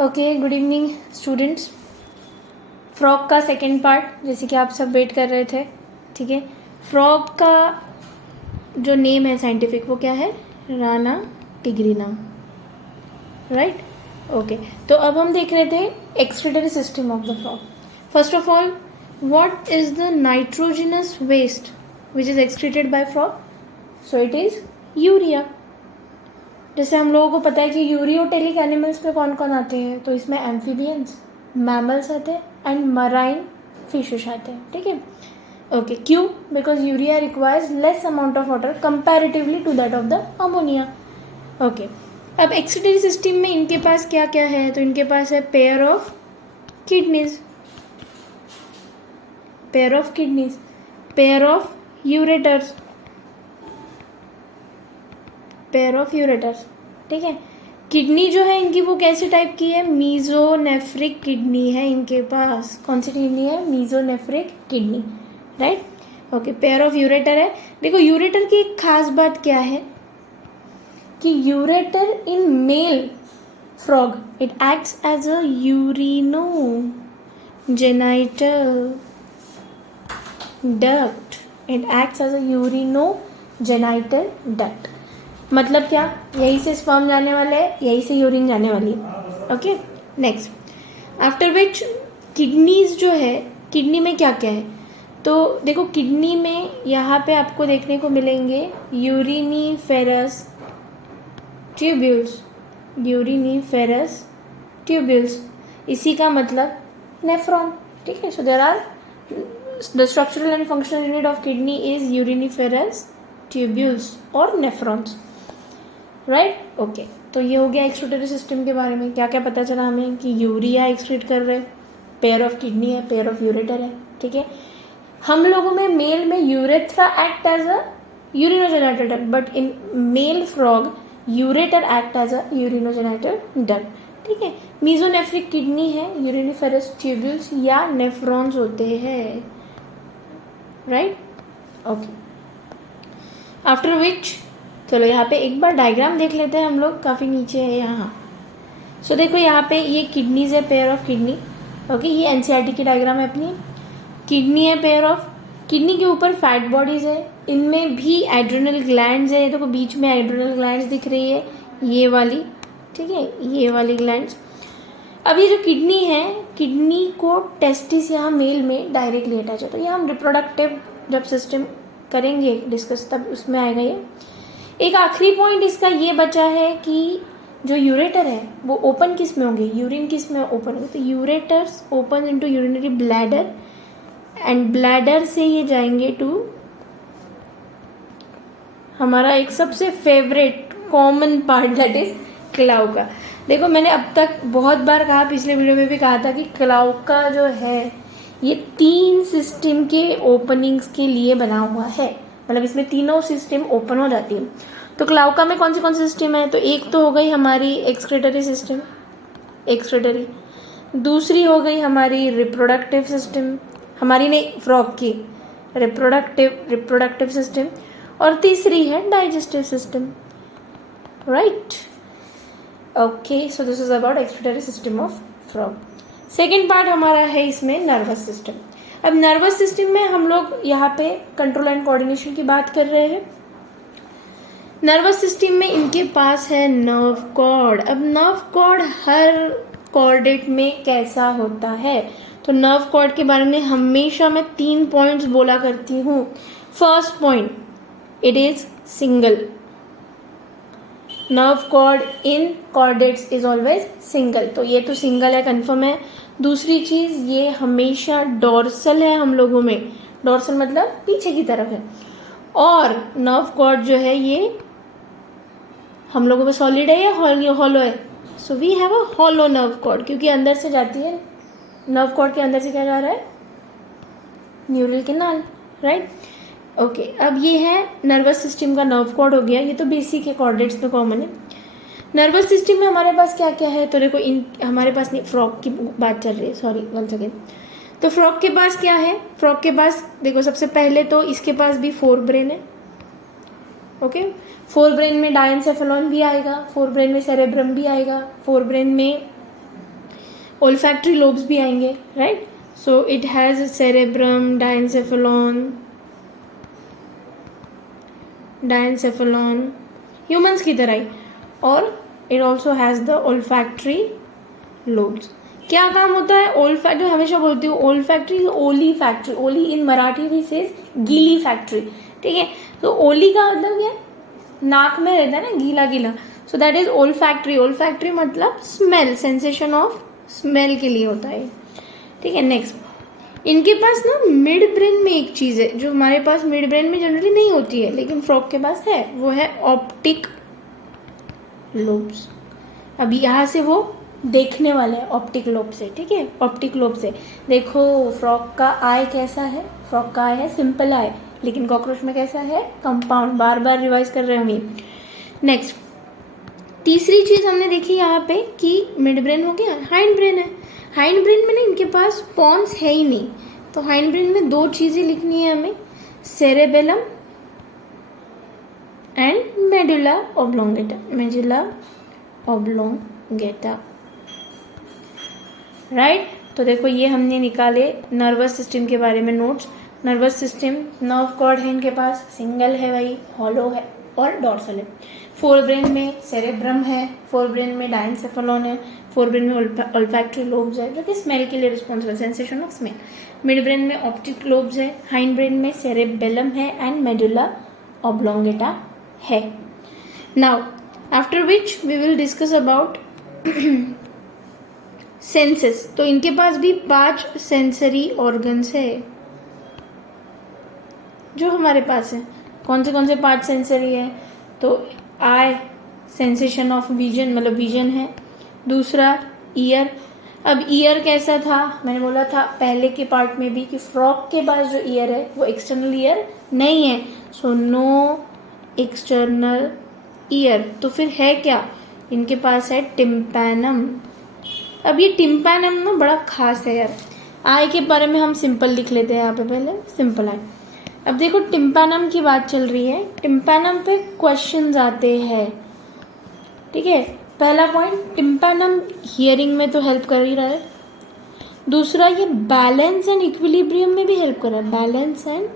Okay, good evening students. Frog का second part जैसे कि आप सब वेट कर रहे थे, ठीक है। फ्रॉग का जो नेम है साइंटिफिक वो क्या है? राना टिग्रिना, राइट। ओके, तो अब हम देख रहे थे excretory system of the frog. First of all, what is the nitrogenous waste which is excreted by frog? So it is urea. जैसे हम लोगों को पता है कि यूरियोटेलिक एनिमल्स पे कौन कौन आते हैं, तो इसमें एम्फीबियंस, मैमल्स आते हैं एंड मराइन फिशेस आते हैं, ठीक है। ओके, क्यों? Because urea requires less amount of water comparatively to that of the ammonia. Okay, अब एक्सक्रीटरी सिस्टम में इनके पास क्या क्या है? तो इनके पास है pair of kidneys, pair of kidneys, pair of ureters, pair of ureters, ठीक है। किडनी जो है इनकी वो कैसे टाइप की है? मीजोनेफ्रिक किडनी है इनके पास। कौन सी किडनी है? Mesonephric kidney, right. Okay, pair of ureter है। देखो, यूरेटर की एक खास बात क्या है कि ureter in male frog it acts as a urinogenital duct, it acts as a urinogenital duct. मतलब क्या? यहीं से स्पर्म जाने वाला है, यहीं से यूरिन जाने वाली है। Okay, next, after which kidneys जो है, किडनी में क्या क्या है? तो देखो, किडनी में यहाँ पे आपको देखने को मिलेंगे यूरिनीफेरस ट्यूब्यूल्स, यूरिनीफेरस ट्यूब्यूल्स, इसी का मतलब नेफ्रॉन, ठीक है। So there are the structural and functional unit of kidney is uriniferous tubules और नेफ्रॉन्स, राइट। ओके, तो ये हो गया एक्सक्रीटरी सिस्टम के बारे में। क्या क्या पता चला हमें कि यूरिया एक्सक्रीट कर रहे, पेयर ऑफ किडनी है, पेयर ऑफ यूरेटर है, ठीक है। हम लोगों में मेल में urethra act as a urinogenital duct, but in male frog ureter act as a urinogenital duct, ठीक है। मीजोनेफ्रिक किडनी है, यूरिनिफेरस ट्यूब्यूल्स या नेफ्रॉन्स होते हैं, राइट। ओके, आफ्टर विच, चलो यहाँ पे एक बार डायग्राम देख लेते हैं हम लोग, काफ़ी नीचे है यहाँ। सो देखो यहाँ पे ये किडनीज है, पेयर ऑफ किडनी। ओके, ये एनसीईआरटी की डायग्राम है अपनी। किडनी है, पेयर ऑफ किडनी के ऊपर फैट बॉडीज है, इनमें भी एड्रेनल ग्लैंड्स है। देखो बीच में एड्रेनल ग्लैंड्स दिख रही है, ये वाली, ठीक है, ये वाली ग्लैंड्स। अब ये जो किडनी है, किडनी को टेस्टिस यहाँ मेल में डायरेक्टली अटैच है। तो ये हम रिप्रोडक्टिव जब सिस्टम करेंगे डिस्कस, तब उसमें आएगा ये। एक आखिरी पॉइंट इसका ये बचा है कि जो यूरेटर है वो ओपन किस में होंगे? यूरिन किस में ओपन होंगे? तो ureters open into urinary bladder and bladder से ये जाएंगे टू हमारा एक सबसे favourite common part, that is cloaca. देखो, मैंने अब तक बहुत बार कहा, पिछले वीडियो में भी कहा था कि क्लाउका जो है ये 3 सिस्टम के ओपनिंग्स के लिए बना हुआ है, मतलब इसमें तीनों सिस्टम ओपन हो जाती है। तो क्लाउका में कौन सी सिस्टम है? तो एक तो हो गई हमारी एक्सक्रीटरी सिस्टम, एक्सक्रीटरी। दूसरी हो गई हमारी रिप्रोडक्टिव सिस्टम, हमारी नहीं, फ्रॉग की रिप्रोडक्टिव सिस्टम। और तीसरी है digestive system, right. Okay, so this is about excretory system of frog. Second part हमारा है इसमें नर्वस सिस्टम। अब नर्वस सिस्टम में हम लोग यहाँ पे कंट्रोल एंड कोऑर्डिनेशन की बात कर रहे हैं। नर्वस सिस्टम में इनके पास है नर्व कॉर्ड। अब नर्व कॉर्ड हर कॉर्डेट में कैसा होता है? तो नर्व कॉर्ड के बारे में हमेशा मैं 3 पॉइंट्स बोला करती हूँ। First point, it is single, nerve cord in chordates is always single. तो ये तो सिंगल है, कंफर्म है। दूसरी चीज, ये हमेशा डोर्सल है हम लोगों में, डोर्सल मतलब पीछे की तरफ है। और नर्व कॉर्ड जो है ये हम लोगों में सॉलिड है या हॉलो है? So we have a hollow nerve cord, क्योंकि अंदर से जाती है। नर्व कॉर्ड के अंदर से क्या जा रहा है? Neural canal, right. ओके, अब ये है नर्वस सिस्टम का नर्व कॉर्ड हो गया, ये तो बेसिक है, कॉर्डेट्स में कॉमन है। नर्वस सिस्टम में हमारे पास क्या क्या है? तो देखो, हमारे पास नहीं, फ्रॉग की बात चल रही है, सॉरी वन सेकेंड। तो फ्रॉग के पास क्या है? फ्रॉग के पास देखो, सबसे पहले तो इसके पास भी 4 ब्रेन है। ओके, 4 ब्रेन में डायनसेफेलॉन भी आएगा, 4 ब्रेन में सेरेब्रम भी आएगा, 4 ब्रेन में ओल्फैक्टरी लोब्स भी आएंगे, right. So it has cerebrum, diencephalon humans की तरह ही. और it also has the olfactory lobes. क्या काम होता है ओल्फैक्टरी? हमेशा बोलती हूँ ओल्फैक्टरी, ओली फैक्ट्री. ओली इन मराठी भी सेज गीली फैक्ट्री, ठीक है. तो ओली का मतलब क्या है? नाक में रहता है ना गीला गीला. So that is olfactory. Olfactory मतलब स्मेल, सेंसेशन ऑफ स्मेल के लिए होता है, ठीक है. नेक्स्ट, इनके पास ना मिड ब्रेन में एक चीज़ है जो हमारे पास मिड ब्रेन में जनरली नहीं होती है, लेकिन फ्रॉग के पास है. वो है ऑप्टिक लोब्स. अब यहाँ से वो देखने वाले हैं ऑप्टिक लोब से, ठीक है. ऑप्टिक लोब से देखो फ्रॉग का आई कैसा है. फ्रॉग का आई है सिंपल आई, लेकिन कॉकरोच में कैसा है? कंपाउंड. बार बार रिवाइज कर रहे होंगे. नेक्स्ट, तीसरी चीज हमने देखी यहाँ पे कि मिड ब्रेन हो गया, हाइंड ब्रेन है. हाइंड ब्रेन में ना इनके पास पॉन्स है ही नहीं. तो हाइंड ब्रेन में दो चीजें लिखनी है हमें, cerebellum and medulla oblongata. Medulla oblongata, right. तो देखो ये हमने निकाले नर्वस सिस्टम के बारे में notes. Nervous system, nerve cord है इनके पास, सिंगल है भाई, हॉलो है और डॉर्सल है. फोर ब्रेन में सेरेब्रम है, फोर ब्रेन में डायनसेफेलॉन है, फोर ब्रेन में ओल्फैक्टरी लोब्स है जो कि स्मेल के लिए responsible, sensation of smell. Midbrain में ऑप्टिक लोब्स है, हाइंड ब्रेन में सेरेबेलम है एंड मेडुला ऑब्लोंगेटा है. Now after which we will discuss about senses. तो इनके पास भी 5 सेंसरी ऑर्गन्स है जो हमारे पास है. कौन से 5 सेंसरी है? तो आई, सेंसेशन ऑफ विजन, मतलब विजन है. दूसरा ईयर. अब ईयर कैसा था? मैंने बोला था पहले के पार्ट में भी कि फ्रॉग के पास जो ईयर है वो एक्सटर्नल ईयर नहीं है. So no external ear. तो फिर है क्या? इनके पास है टिम्पैनम. अब ये टिम्पैनम ना बड़ा खास है यार. आई के बारे में हम सिंपल लिख लेते हैं यहाँ पे, पहले सिंपल आई. अब देखो टिम्पैनम की बात चल रही है, टिम्पैनम पे क्वेश्चंस आते हैं, ठीक है. पहला पॉइंट, टिम्पैनम हियरिंग में तो हेल्प कर ही रहा है. दूसरा ये बैलेंस एंड इक्विलिब्रियम में भी हेल्प कर रहा है, बैलेंस एंड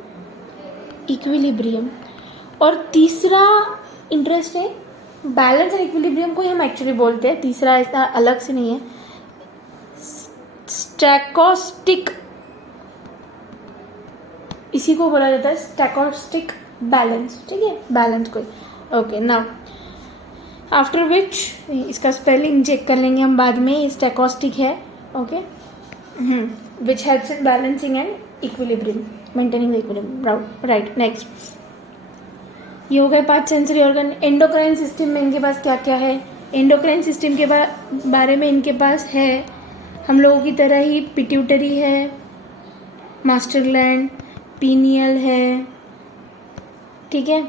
इक्विलिब्रियम. और तीसरा इंटरेस्ट है, बैलेंस एंड इक्विलिब्रियम को ही हम एक्चुअली बोलते हैं, तीसरा ऐसा अलग से नहीं है, स्टैकोस्टिक. इसी को बोला जाता है स्टैकोस्टिक बैलेंस, ठीक है, बैलेंस को. ओके, नाउ आफ्टर विच इसका स्पेलिंग चेक कर लेंगे हम बाद में. स्टैकोस्टिक है, okay, which helps in balancing and equilibrium, maintaining the equilibrium, right. Next, ये हो गए 5 सेंसरी ऑर्गन. एंडोक्राइन सिस्टम में इनके पास क्या क्या है? एंडोक्राइन सिस्टम के बारे में इनके पास है हम लोगों की तरह ही पिट्यूटरी है, मास्टर ग्लैंड, पीनियल है, ठीक है,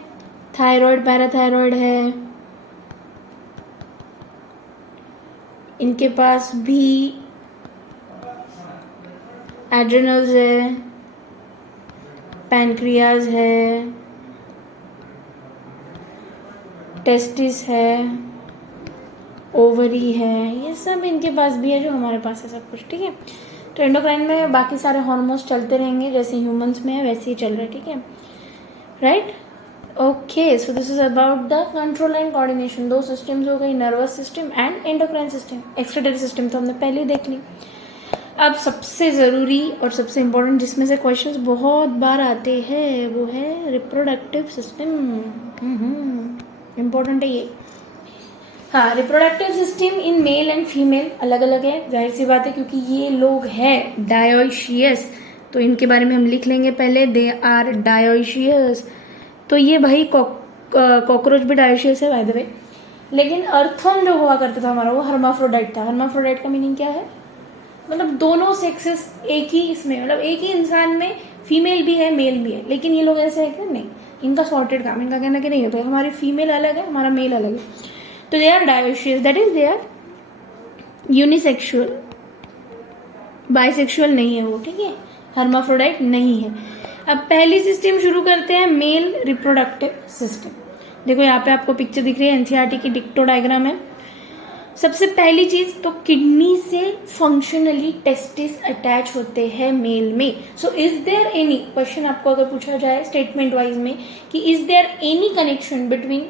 थायराइड, पैराथायराइड है. इनके पास भी एड्रेनल्स है, पैनक्रियाज है, टेस्टिस है, ओवरी है, ये सब इनके पास भी है जो हमारे पास है सब कुछ, ठीक है. तो एंडोक्राइन में बाकी सारे हार्मोन्स चलते रहेंगे, जैसे ह्यूमंस में है वैसे ही चल रहा है, ठीक है, right. Okay, so this is about the control and coordination. 2 systems हो गई, nervous system and endocrine system. Excretory system तो हमने पहले ही देख ली. अब सबसे ज़रूरी और सबसे इम्पोर्टेंट, जिसमें से क्वेश्चंस बहुत बार आते हैं, वो है रिप्रोडक्टिव सिस्टम. इम्पोर्टेंट है ये. हाँ, reproductive system in male and female अलग अलग है, जाहिर सी बात है, क्योंकि ये लोग हैं डायोशियस. तो इनके बारे में हम लिख लेंगे पहले, दे आर डायोशियस. तो ये भाई कॉकरोच भी डायोशियस है बाय द वे. लेकिन अर्थवर्म जो हुआ करता था हमारा, वो हर्माफ्रोडाइट था. हर्माफ्रोडाइट का मीनिंग क्या है? मतलब दोनों सेक्सेस एक ही इसमें, मतलब एक ही इंसान में फीमेल भी है मेल भी है. लेकिन ये लोग ऐसे है कि नहीं, इनका सॉर्टेड काम. इनका कहना कि नहीं होता है, हमारी फीमेल अलग है, हमारा मेल अलग है. तो they are dioecious, that is they are unisexual, bisexual नहीं है वो, ठीक है, हर्माफ्रोडाइट नहीं है. अब पहली सिस्टम शुरू करते हैं, मेल रिप्रोडक्टिव सिस्टम. देखो यहाँ पे आपको पिक्चर दिख रही है, एनसीईआरटी की डिक्टो डायग्राम है. सबसे पहली चीज तो किडनी से फंक्शनली टेस्टिस अटैच होते हैं मेल में. So is there any question आपको अगर पूछा जाए स्टेटमेंट वाइज में कि is there any connection between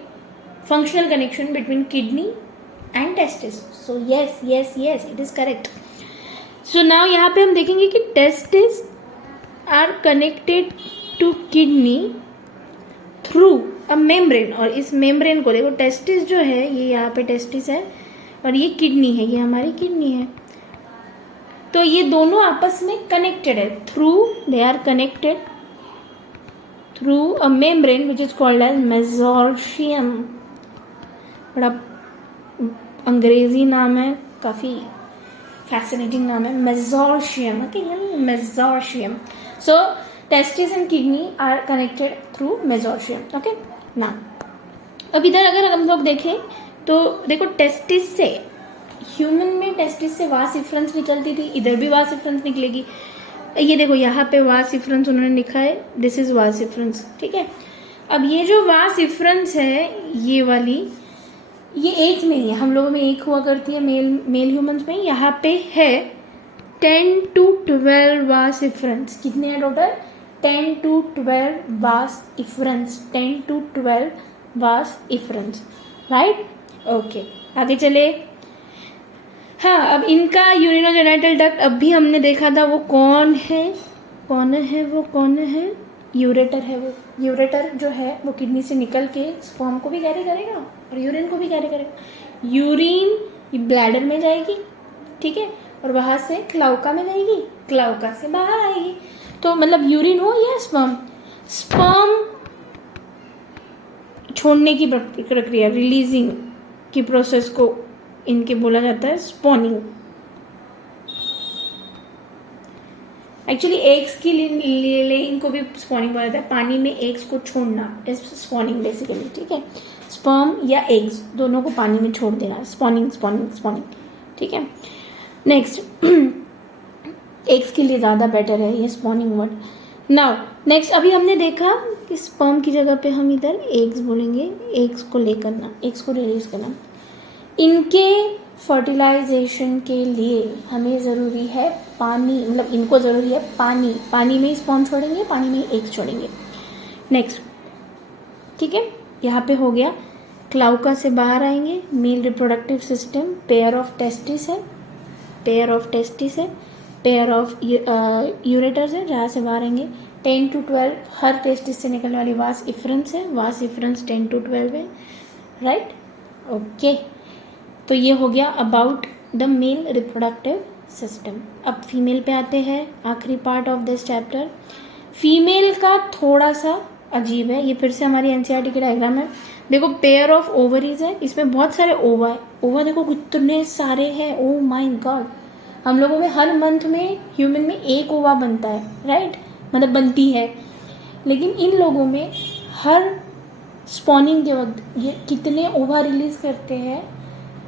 functional connection between kidney and testis, so yes yes yes it is correct. So now यहाँ पे हम देखेंगे कि testis are connected to kidney through a membrane. और इस मेम्ब्रेन को देखो, टेस्टिस जो है ये यहाँ पे टेस्टिस है और ये किडनी है, ये हमारी किडनी है. तो ये दोनों आपस में कनेक्टेड है through, they are connected through a membrane which is called as mesorchium. बड़ा अंग्रेजी नाम है, काफ़ी फैसिनेटिंग नाम है, mesorchium. Okay, mesorchium. So testis and kidney are connected through mesorchium. Okay, ना अब इधर अगर हम लोग देखें तो देखो, टेस्टिस से ह्यूमन में टेस्टिस से वास इफ्रेंस निकलती थी, इधर भी वास इफ्रेंस निकलेगी. ये देखो यहाँ पे वास इफ्रेंस उन्होंने लिखा है, दिस इज वास इफ्रेंस. ठीक है, अब ये जो वास इफ्रेंस है ये वाली, ये एक में ही है, हम लोगों में एक हुआ करती है मेल ह्यूमंस में. यहाँ पे है 10 to 12 वास इफ्रेंस. कितने हैं टोटल? 10 to 12 वास इफ्रेंस. 10 to 12 वास इफ्रेंस. राइट, ओके, आगे चले. हाँ, अब इनका यूरिनोजेनाइटल डक्ट अब भी हमने देखा था, वो कौन है? यूरेटर है. वो यूरेटर जो है वो किडनी से निकल के स्पर्म को भी कैरी करेगा और यूरिन को भी कैरी करेगा. यूरिन ब्लैडर में जाएगी, ठीक है, और वहां से क्लाउका में जाएगी, क्लाउका से बाहर आएगी. तो मतलब यूरिन हो या स्पर्म छोड़ने की प्रक्रिया, रिलीजिंग की प्रोसेस को इनके बोला जाता है स्पॉनिंग. एक्चुअली एग्स की लेइंग को भी स्पॉनिंग बोला जाता है. पानी में एग्स को छोड़ना इज स्पॉनिंग बेसिकली. ठीक है, स्पर्म या एग्स दोनों को पानी में छोड़ देना, स्पॉनिंग स्पॉनिंग स्पॉनिंग. ठीक है, नेक्स्ट एग्स के लिए ज़्यादा बेटर है ये स्पॉनिंग वर्ड. नाउ नेक्स्ट, अभी हमने देखा कि स्पर्म की जगह पे हम इधर एग्स बोलेंगे. एग्स को ले करना, एग्स को रिलीज करना. इनके फर्टिलाइजेशन के लिए हमें ज़रूरी है पानी, मतलब इनको ज़रूरी है पानी. पानी में ही स्पर्म छोड़ेंगे, पानी में ही एग्स छोड़ेंगे. नेक्स्ट, ठीक है, यहाँ पे हो गया. क्लाउका से बाहर आएंगे, male reproductive system, pair of testis है, पेयर ऑफ टेस्टिस है, पेयर ऑफ यूरेटर्स है जहाँ से बाहर आएंगे. 10 to 12 हर टेस्टिस से निकलने वाली वास इफ्रेंस है, वास इफ्रेंस 10 to 12 है. Right, okay. तो ये हो गया about the male reproductive system. अब फीमेल पे आते हैं, आखिरी part of this chapter. Female का थोड़ा सा अजीब है, ये फिर से हमारी एनसीईआरटी की डायग्राम है. देखो, पेयर ऑफ ओवरीज है, इसमें बहुत सारे ओवा है. ओवा देखो कितने सारे हैं, ओ माय गॉड. हम लोगों में हर मंथ में ह्यूमन में एक ओवा बनता है, राइट, मतलब बनती है. लेकिन इन लोगों में हर स्पॉनिंग के वक्त ये कितने ओवा रिलीज करते हैं?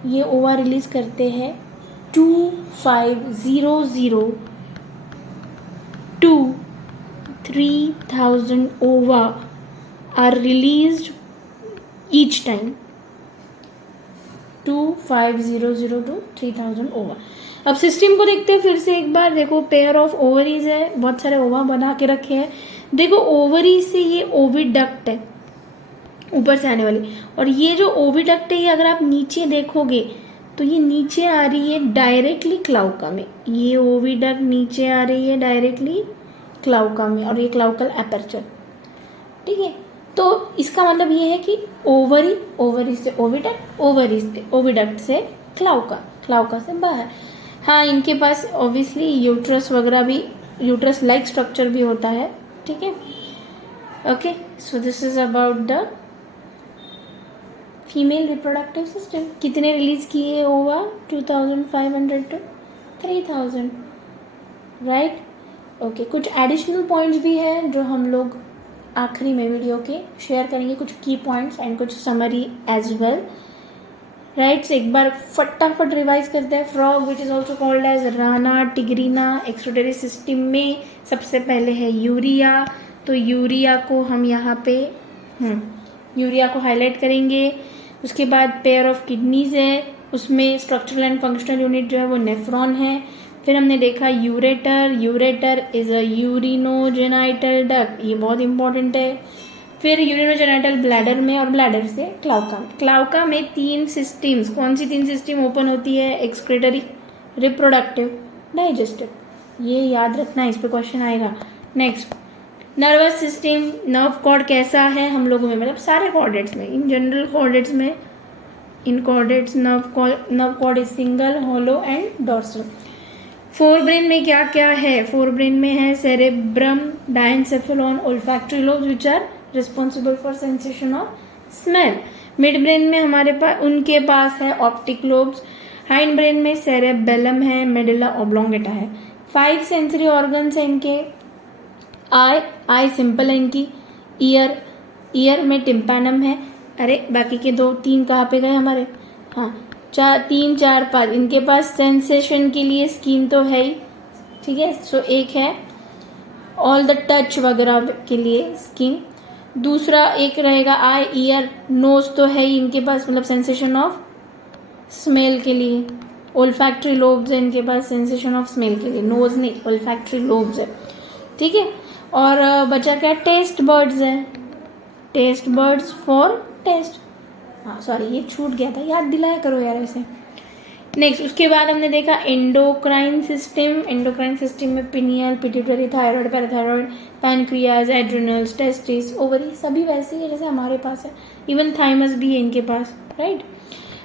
ये ओवा रिलीज करते हैं 2500 to 3000 ova are released each time. 2500 to 3000 ओवा. अब सिस्टम को देखते हैं फिर से एक बार. देखो, पेयर ऑफ ओवरीज है, बहुत सारे ओवा बना के रखे हैं. देखो, ओवरी से ये ओविडक्ट है, ऊपर से आने वाली. और ये जो ओविडक्ट है, ये अगर आप नीचे देखोगे तो ये नीचे आ रही है डायरेक्टली क्लाउका में. ये ओविडक्ट नीचे आ रही है डायरेक्टली क्लाउका में, और ये क्लाउकल एपर्चर. ठीक है, तो इसका मतलब ये है कि ओवरी, ओवरी से ओविडक्ट, ओवरी से ओविडक्ट से क्लाउका, क्लाउका से बाहर. हाँ, इनके पास ऑब्वियसली यूट्रस वगैरह भी, यूट्रस लाइक स्ट्रक्चर भी होता है. ठीक है, okay. So this is about the female reproductive system. कितने रिलीज किए ओवा? 2500 to 3000. Right, okay. कुछ एडिशनल पॉइंट्स भी हैं जो हम लोग आखिरी में वीडियो के शेयर करेंगे, कुछ की पॉइंट्स एंड कुछ समरी एज वेल. राइट, एक बार फटाफट रिवाइज करते हैं. Frog which is also called as Rana tigrina. Excretory system में सबसे पहले है यूरिया. तो यूरिया को हम यहाँ पे यूरिया को हाईलाइट करेंगे. उसके बाद पेयर ऑफ किडनीज है, उसमें स्ट्रक्चरल एंड फंक्शनल यूनिट जो है वो नेफ्रॉन है। फिर हमने देखा ureter, ureter is a urinogenital duct, ये बहुत इंपॉर्टेंट है। फिर यूरिनोजेनाइटल ब्लैडर में, और ब्लैडर से क्लाउका में। क्लाउका में 3 सिस्टम्स, कौन सी 3 सिस्टम ओपन होती है? एक्सक्रीटरी, रिप्रोडक्टिव, डाइजेस्टिव, ये याद रखना, इस पे क्वेश्चन आएगा। Next, nervous system, nerve cord कैसा है हम लोगों में, मतलब सारे कॉर्डेट्स में, इन जनरल कॉर्डेट्स में, in chordates nerve cord is single, hollow and dorsal. Forebrain में क्या क्या है? फोर ब्रेन में है cerebrum, diencephalon, olfactory lobes which are responsible for sensation of smell. Midbrain में हमारे पास, उनके पास है ऑप्टिक लोब्स। हाइंड ब्रेन में सेरेबेलम है, मेडुला ऑब्लोंगेटा है। 5 सेंसरी ऑर्गन्स है इनके। आई सिंपल है इनकी। ईयर में टिम्पैनम है। अरे बाकी के 2-3 कहाँ पे गए हमारे? हाँ, 3, 4, 5 इनके पास सेंसेशन के लिए स्किन तो है ही, ठीक है। सो एक है ऑल द टच वगैरह के लिए स्किन। दूसरा एक रहेगा आई, ईयर, नोज तो है ही इनके पास, मतलब सेंसेशन ऑफ स्मेल के लिए। ओल्फैक्टरी लोब्स है इनके पास सेंसेशन ऑफ स्मेल के लिए, नोज नहीं, ओल्फैक्टरी लोब्स है, ठीक है। और बचा क्या? टेस्ट बर्ड्स है, टेस्ट बर्ड्स फॉर टेस्ट। हाँ सॉरी, ये छूट गया था, याद दिलाया करो यार ऐसे। नेक्स्ट, उसके बाद हमने देखा एंडोक्राइन सिस्टम। एंडोक्राइन सिस्टम में pineal, pituitary, thyroid, parathyroid, pancreas, adrenals, testis, ovary, सभी वैसे ही है जैसे हमारे पास है। इवन थाइमस भी है इनके पास, राइट।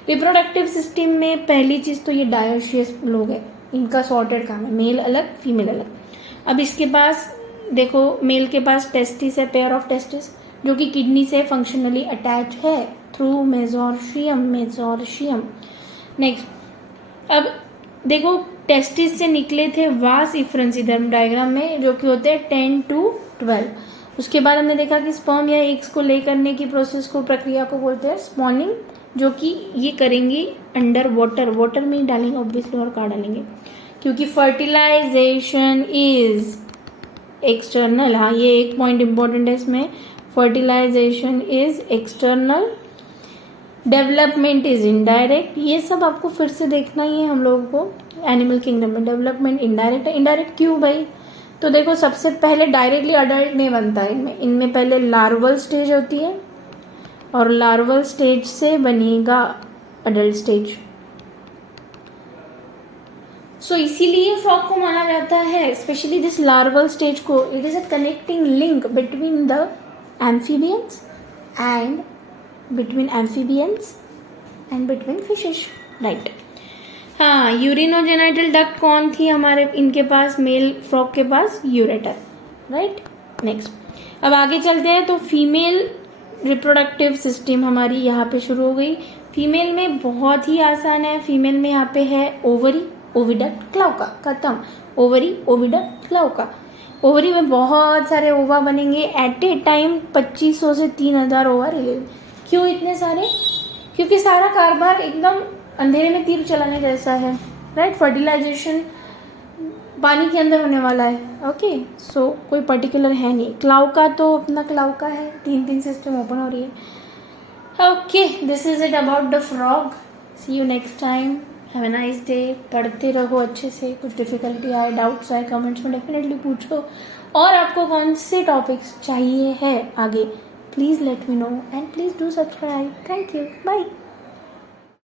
रिप्रोडक्टिव सिस्टम में पहली चीज तो ये डायोशियस लोग है, इनका सॉर्टेड काम है, मेल अलग फीमेल अलग। अब इसके पास देखो, मेल के पास टेस्टिस है, पेयर ऑफ टेस्टिस, जो कि किडनी से फंक्शनली अटैच है थ्रू मेसोर्शियम। नेक्स्ट, अब देखो टेस्टिस से निकले थे वास इफ्रेंस इधर डायग्राम में, जो कि होते हैं 10 to 12। उसके बाद हमने देखा कि स्पर्म या एग्स को ले करने की प्रोसेस को, प्रक्रिया को बोलते हैं स्पॉनिंग, जो कि ये करेंगी अंडर वाटर में ही डालेंगे ऑब्वियसली, और कहाँ डालेंगे, क्योंकि फर्टिलाइजेशन इज एक्सटर्नल। हाँ, ये एक पॉइंट इंपॉर्टेंट है इसमें, fertilisation is external, development is indirect. ये सब आपको फिर से देखना ही है हम लोगों को एनिमल किंगडम में। डेवलपमेंट इनडायरेक्ट है, इनडायरेक्ट क्यों भाई? तो देखो, सबसे पहले डायरेक्टली अडल्ट नहीं बनता है इनमें पहले लार्वल स्टेज होती है, और लार्वल स्टेज से बनेगा अडल्ट स्टेज। सो इसीलिए फ्रॉग को माना जाता है, स्पेशली दिस लार्वल स्टेज को, it is a connecting link between the amphibians and between fishes, right. हाँ, यूरिनोजेनाइटल डक्ट कौन थी हमारे इनके पास? मेल फ्रॉग के पास यूरेटर, राइट। नेक्स्ट, अब आगे चलते हैं। तो फीमेल रिप्रोडक्टिव सिस्टम हमारी यहाँ पे शुरू हो गई। फीमेल में बहुत ही आसान है। फीमेल में यहाँ पे है ओवरी, ओविडक्ट, क्लाउका, खत्म। Ovary, oviduct, क्लाउका। ओवरी में बहुत सारे ओवा बनेंगे एट ए टाइम, 2500 से 3000 ओवा रिलीज। क्यों इतने सारे? क्योंकि सारा कारोबार एकदम अंधेरे में तीर चलाने जैसा है, राइट। फर्टिलाइजेशन पानी के अंदर होने वाला है, ओके। सो कोई पर्टिकुलर है नहीं। क्लाउका तो अपना क्लाउका है, 3 सिस्टम ओपन हो रही है, okay. This is it about the frog. See you next time, have a nice day. पढ़ते रहो अच्छे से, कुछ डिफिकल्टी आए, डाउट्स आए, कमेंट्स में डेफिनेटली पूछो। और आपको कौन से टॉपिक्स चाहिए है आगे, please let me know and please do subscribe. Thank you, bye.